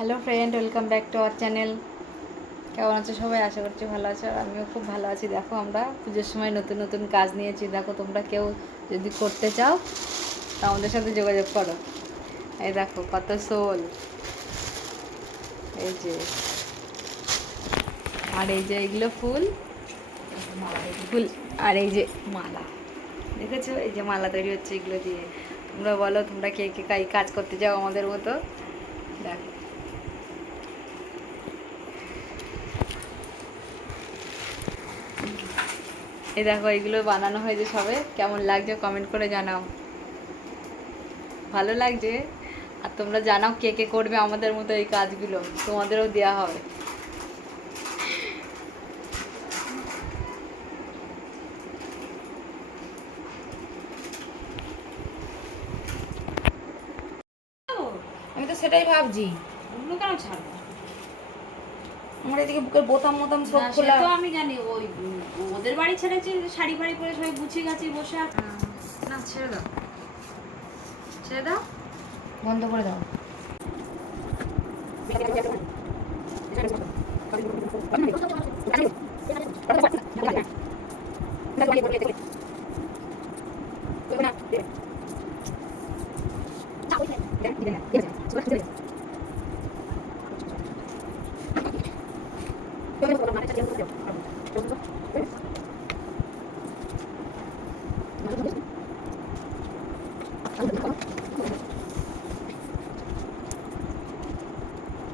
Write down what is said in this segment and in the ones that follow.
Hello friend welcome back to our channel কেমন আছো সবাই? আশা করছি ভালো আছো। আর আমিও খুব ভালো আছি। দেখো আমরা পুজোর সময় নতুন নতুন কাজ নিয়েছি। দেখো তোমরা কেউ যদি করতে চাও, তা আমাদের সাথে যোগাযোগ করো। এই দেখো কত সোল। এই যে। আর এই যে এগুলো ফুল। ফুল। আর এই যে মালা। দেখেছ? এই যে মালা তৈরি হচ্ছে এগুলো দিয়ে। তোমরা বলো, তোমরা কে কে কাজ করতে চাও আমাদের মতো? দেখো। এই দেখো এগুলো বানানো হয়েছে সবে। কেমন লাগছে কমেন্ট করে জানাও। ভালো লাগছে? আর তোমরা জানাও কে কে করবে আমাদের মতো এই কাজগুলো। তোমাদেরও দেওয়া হবে। আমি তো সেটাই ভাবছি। ওগুলো কেন ছাড়বো? আমার এদিকে বুকের বোতাম মোতাম সব খোলা। তো আমি জানি ওই ওদের বাড়ি ছেড়েছি শাড়ি ফাড়ি পরে সবাই গুছিয়ে গাছি বসে আছে। না ছেড়ে দাও। ছেড়ে দাও। বন্ধ করে দাও।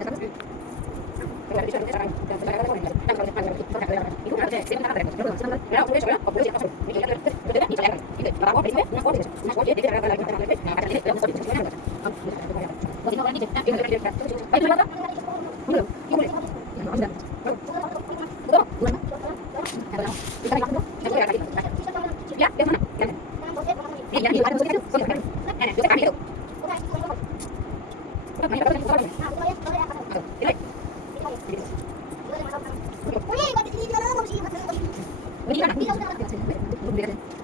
Gracias. Bây.